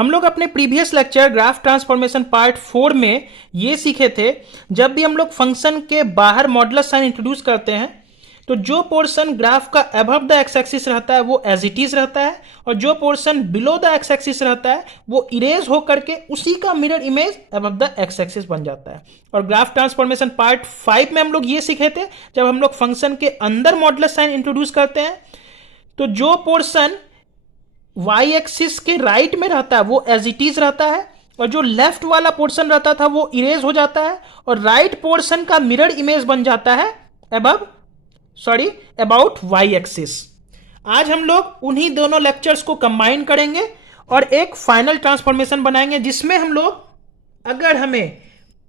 हम लोग अपने previous lecture graph transformation part 4 में ये सीखे थे, जब भी हम लोग फंक्शन के बाहर मॉडुलस साइन इंट्रोड्यूस करते हैं तो जो पोर्शन ग्राफ का अबव द एक्स एक्सिस रहता है वो एज इट इज रहता है, और जो portion below the X axis रहता है वो इरेज होकर के उसी का mirror image above the X axis बन जाता है। और ग्राफ ट्रांसफॉर्मेशन पार्ट 5 में हम लोग ये सीखे थे, जब हम लोग फंक्शन के अंदर मॉडुलस साइन इंट्रोड्यूस करते हैं तो जो पोर्शन वाई एक्सिस के राइट में रहता है वो एज इट इज रहता है, और जो लेफ्ट वाला पोर्शन रहता था वो इरेज हो जाता है, और राइट पोर्शन का मिरर इमेज बन जाता है अबाउट वाई एक्सिस। आज हम लोग उन्हीं दोनों लेक्चर्स को कंबाइन करेंगे और एक फाइनल ट्रांसफॉर्मेशन बनाएंगे, जिसमें हम लोग, अगर हमें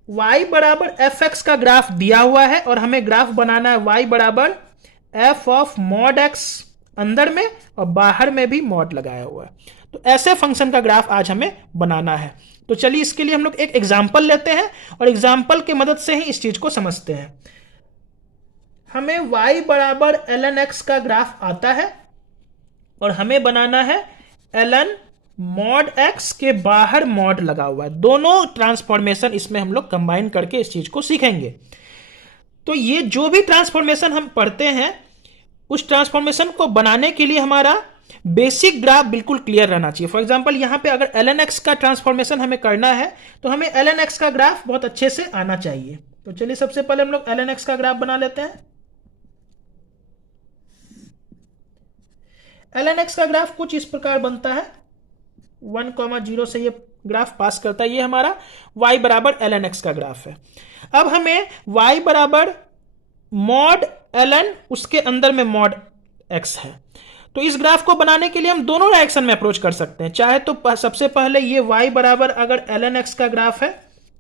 y बराबर एफ एक्स का ग्राफ दिया हुआ है और हमें ग्राफ बनाना है y बराबर एफ ऑफ मॉड एक्स अंदर में और बाहर में भी मॉड लगाया हुआ है, तो ऐसे फंक्शन का ग्राफ आज हमें बनाना है। तो चलिए इसके लिए हम लोग एक एग्जांपल लेते हैं और एग्जांपल की मदद से ही इस चीज को समझते हैं। हमें y बराबर ln x का ग्राफ आता है और हमें बनाना है ln मॉड x के बाहर मॉड लगा हुआ है। दोनों ट्रांसफॉर्मेशन इसमें हम लोग कंबाइन करके इस चीज को सीखेंगे। तो ये जो भी ट्रांसफॉर्मेशन हम पढ़ते हैं उस ट्रांसफॉर्मेशन को बनाने के लिए हमारा बेसिक ग्राफ बिल्कुल क्लियर रहना चाहिए। फॉर एग्जांपल यहां पे अगर ln x का ट्रांसफॉर्मेशन हमें करना है तो हमें ln x का ग्राफ बहुत अच्छे से आना चाहिए। तो चलिए सबसे पहले हम लोग ln x का ग्राफ बना लेते हैं। ln x का ग्राफ कुछ इस प्रकार बनता है, 1,0 से ये ग्राफ पास करता है। ये हमारा y बराबर ln x का ग्राफ है। अब हमें y बराबर मॉड ln उसके अंदर में मॉड x है, तो इस ग्राफ को बनाने के लिए हम दोनों डायरेक्शन में अप्रोच कर सकते हैं। चाहे तो सबसे पहले ये y बराबर अगर ln x का ग्राफ है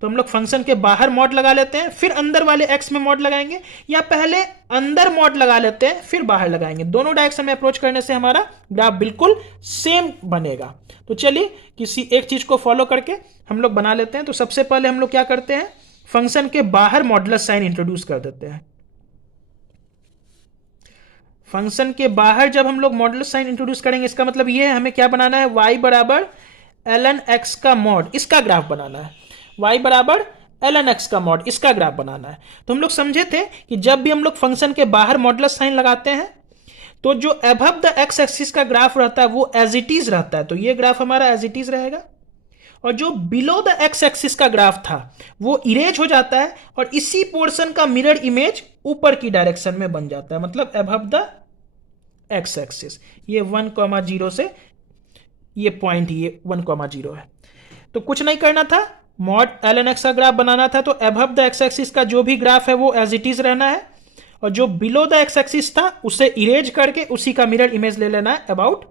तो हम लोग फंक्शन के बाहर मॉड लगा लेते हैं, फिर अंदर वाले x में मॉड लगाएंगे, या पहले अंदर मॉड लगा लेते हैं फिर बाहर लगाएंगे। दोनों डायरेक्शन में अप्रोच करने से हमारा ग्राफ बिल्कुल सेम बनेगा। तो चलिए किसी एक चीज को फॉलो करके हम लोग बना लेते हैं। तो सबसे पहले हम लोग क्या करते हैं, फंक्शन के बाहर मॉडुलस साइन इंट्रोड्यूस कर देते हैं। फंक्शन के बाहर जब हम लोग मॉडुलस साइन इंट्रोड्यूस करेंगे, इसका मतलब ये है हमें क्या बनाना है, y बराबर ln x का मॉड, इसका ग्राफ बनाना है। y बराबर ln x का मॉड, इसका ग्राफ बनाना है। तो हम लोग समझे थे कि जब भी हम लोग फंक्शन के बाहर मॉडुलस साइन लगाते हैं तो जो अबव द एक्स एक्सिस का ग्राफ रहता है वो एज इट इज रहता है, तो ये ग्राफ हमारा एज इट इज रहेगा, और जो बिलो द एक्स एक्सिस का ग्राफ था वो इरेज हो जाता है और इसी पोर्शन का मिरर इमेज ऊपर की डायरेक्शन में बन जाता है, मतलब अबव द एक्स एक्सिस। ये 1,0 से ये पॉइंट ये 1,0 है। तो कुछ नहीं करना था, मॉड ln x का ग्राफ बनाना था, तो अबव द एक्स एक्सिस का जो भी ग्राफ है वो एज इट इज रहना है, और जो बिलो द एक्स एक्सिस था उसे इरेज करके उसी का मिरर इमेज ले लेना है अबाउट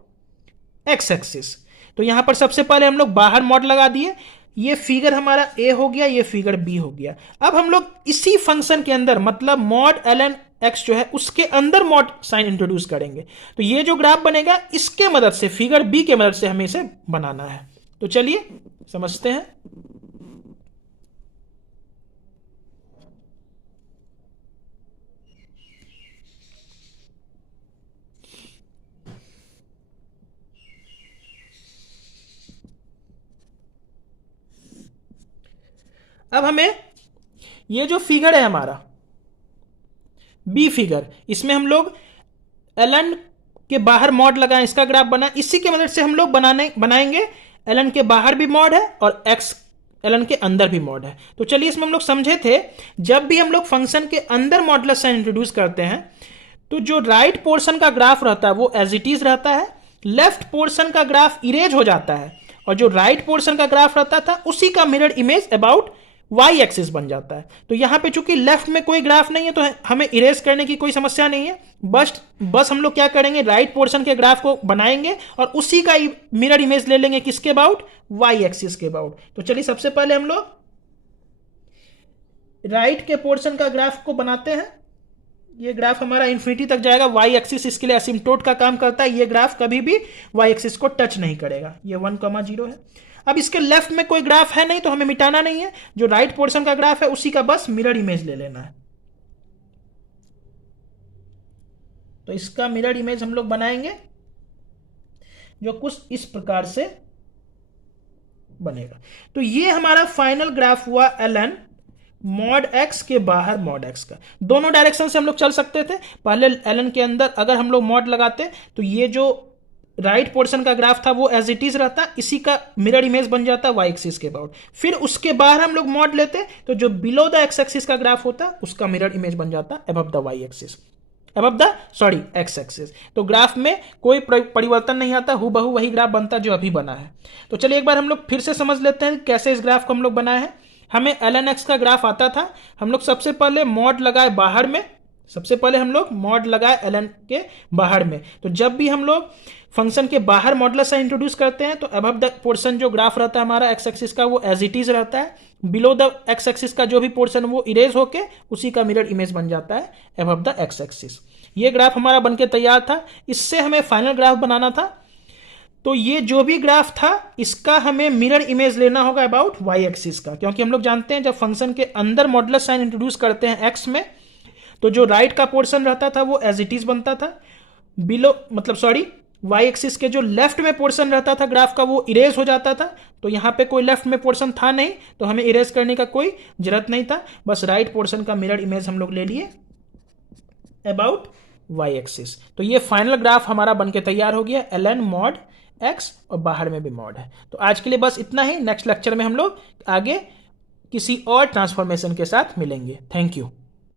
एक्स एक्सिस। तो यहां पर सबसे पहले हम लोग बाहर मॉड लगा दिए, ये फिगर हमारा a हो गया, ये फिगर b हो गया। अब हम लोग इसी फंक्शन के अंदर, मतलब मॉड ln x जो है उसके अंदर मॉड साइन इंट्रोड्यूस करेंगे, तो ये जो ग्राफ बनेगा इसके मदद से, फिगर b के मदद से हमें इसे बनाना है। तो चलिए समझते हैं। अब हमें ये जो फिगर है हमारा बी फिगर, इसमें हम लोग ln के बाहर मॉड लगाएं, इसका ग्राफ बना, इसी के मदद से हम लोग बनाएंगे ln के बाहर भी मॉड है और x ln के अंदर भी मॉड है। तो चलिए इसमें हम लोग समझे थे, जब भी हम लोग फंक्शन के अंदर मॉडुलस साइन इंट्रोड्यूस करते हैं तो जो राइट पोर्शन का ग्राफ रहता है वो एज इट इज रहता है, लेफ्ट पोर्शन का ग्राफ इरेज हो जाता है, और जो राइट पोर्शन का ग्राफ रहता था उसी का mirror image about Y axis बन जाता है। तो यहां पे चूंकि लेफ्ट में कोई ग्राफ नहीं है तो हमें इरेज करने की कोई समस्या नहीं है, बस हम लोग क्या करेंगे, राइट पोर्शन के ग्राफ को बनाएंगे और उसी का मिरर इमेज ले लेंगे, किसके अबाउट, वाई एक्सिस के अबाउट। तो चलिए सबसे पहले हम लोग राइट के पोर्शन का ग्राफ को बनाते हैं। ये ग्राफ हमारा इन्फिनिटी तक जाएगा, वाई एक्सिस इसके लिए एसिम्प्टोट का काम करता है, ये ग्राफ कभी भी वाई एक्सिस को टच नहीं करेगा। ये 1,0 है। अब इसके लेफ्ट में कोई ग्राफ है नहीं तो हमें मिटाना नहीं है, जो राइट पोर्शन का ग्राफ है उसी का बस मिरर इमेज ले लेना है। तो इसका मिरर इमेज हम लोग बनाएंगे जो कुछ इस प्रकार से बनेगा। तो ये हमारा फाइनल ग्राफ हुआ ln मॉड x के बाहर मॉड x का। दोनों डायरेक्शन से हम लोग चल सकते थे। पहले ln के अंदर अगर हम लोग मॉड लगाते तो ये जो राइट पोर्शन का ग्राफ था वो एज इट इज रहता, इसी का मिरर इमेज बन जाता वाई एक्सिस के अबाउट। फिर उसके बाहर हम लोग मॉड लेते तो जो बिलो द एक्स एक्सिस का ग्राफ होता उसका मिरर इमेज बन जाता above the Y axis, above the sorry X axis. तो ग्राफ में कोई परिवर्तन नहीं आता, हूबहू वही ग्राफ बनता जो अभी बना है। तो चलिए एक बार हम लोग फिर से समझ लेते हैं कैसे इस ग्राफ को हम लोग बनाए हैं। हमें ln x का ग्राफ आता था, हम लोग सबसे पहले मॉड लगाए बाहर में, सबसे पहले हम लोग मॉड लगाए ln के बाहर में। तो जब भी हम लोग फंक्शन के बाहर मॉडुलस साइन इंट्रोड्यूस करते हैं तो अबव द पोर्शन जो ग्राफ रहता है हमारा एक्स एक्सिस का वो एज इट इज रहता है, बिलो द एक्स एक्सिस का जो भी पोर्शन वो इरेज होके उसी का मिरर इमेज बन जाता है अबव द एक्स एक्सिस। ये ग्राफ हमारा बनके तैयार था। इससे हमें फाइनल ग्राफ बनाना था। तो ये जो भी ग्राफ था इसका हमें मिरर इमेज लेना होगा अबाउट वाई एक्सिस का, क्योंकि हम लोग जानते हैं जब फंक्शन के अंदर मॉडुलस साइन इंट्रोड्यूस करते हैं एक्स में तो जो राइट का पोर्शन रहता था वो एज इट इज बनता था, बिलो मतलब सॉरी वाई एक्सिस के जो लेफ्ट में पोर्शन रहता था ग्राफ का वो इरेज हो जाता था। तो यहाँ पे कोई लेफ्ट में पोर्शन था नहीं तो हमें इरेज करने का कोई जरूरत नहीं था, बस राइट पोर्शन का मिरर इमेज हम लोग ले लिए अबाउट वाई एक्सिस। तो ये फाइनल ग्राफ हमारा बनके तैयार हो गया ln मॉड x और बाहर में भी मॉड है। तो आज के लिए बस इतना ही। नेक्स्ट लेक्चर में हम लोग आगे किसी और ट्रांसफॉर्मेशन के साथ मिलेंगे। Thank you.